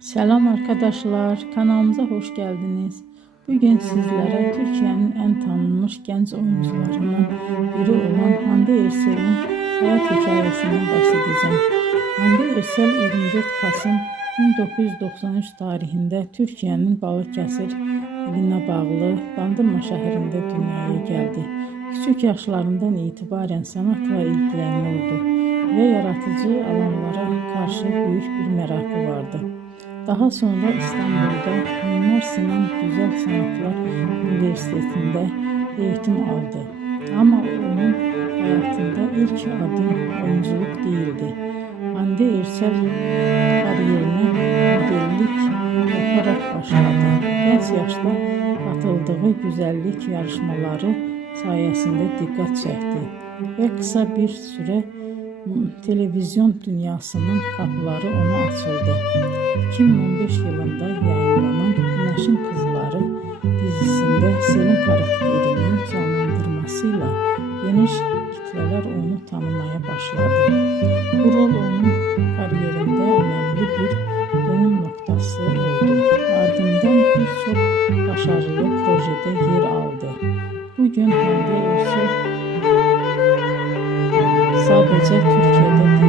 Selam arkadaşlar, kanalımıza hoş geldiniz. Bugün sizlere Türkiye'nin en tanınmış genç oyuncularından biri olan Hande Erçel'in hayat hikayesinden bahsedeceğim. Hande Erçel 24 Kasım 1993 tarihinde Türkiye'nin Balıkesir iline bağlı Bandırma şehrinde dünyaya geldi. Küçük yaşlarından itibaren sanatla ilgileniyordu ve yaratıcı alanlara karşı büyük bir merakı vardı. Daha sonra İstanbul'da Mimar Sinan Güzel Sanatlar Üniversitesi'nde eğitim aldı. Ama onun hayatında ilk adım oyunculuk değildi. Hande Erçel kariyerine modellik yaparak başladı. Genç yaşta katıldığı güzellik yarışmaları sayesinde dikkat çekti ve kısa bir süre televizyon dünyasının kapıları ona açıldı. 2015 yılında yayınlanan Güneşin Kızları dizisinde Selin karakterinin canlandırmasıyla geniş kitleler onu tanımaya başladı. Bu rol onun kariyerinde önemli bir dönüm noktası oldu. Ardından birçok başarılı projede yer aldı. Bugün Hande Erçel sadece Türkiye'de değil,